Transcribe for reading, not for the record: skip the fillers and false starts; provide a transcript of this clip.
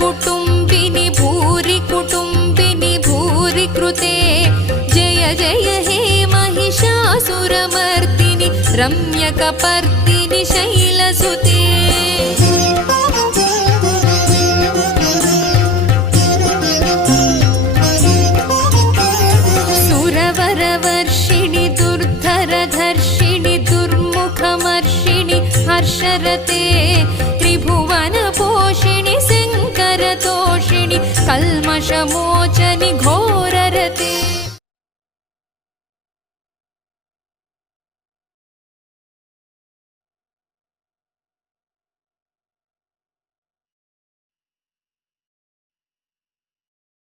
कुटुम्बिनि भूरि कुटुम्बिनि भूरि कृते जय जय हे महिषासुरमर्दिनि रम्यकपर्दिनि शैलसुते सुरवरवर्षिणि दुर्धरधर्षिणि दुर्मुखमर्षिणि हर्षरते त्रिभुवनपोषिणि शङ्करतोषिणि कल्मषमो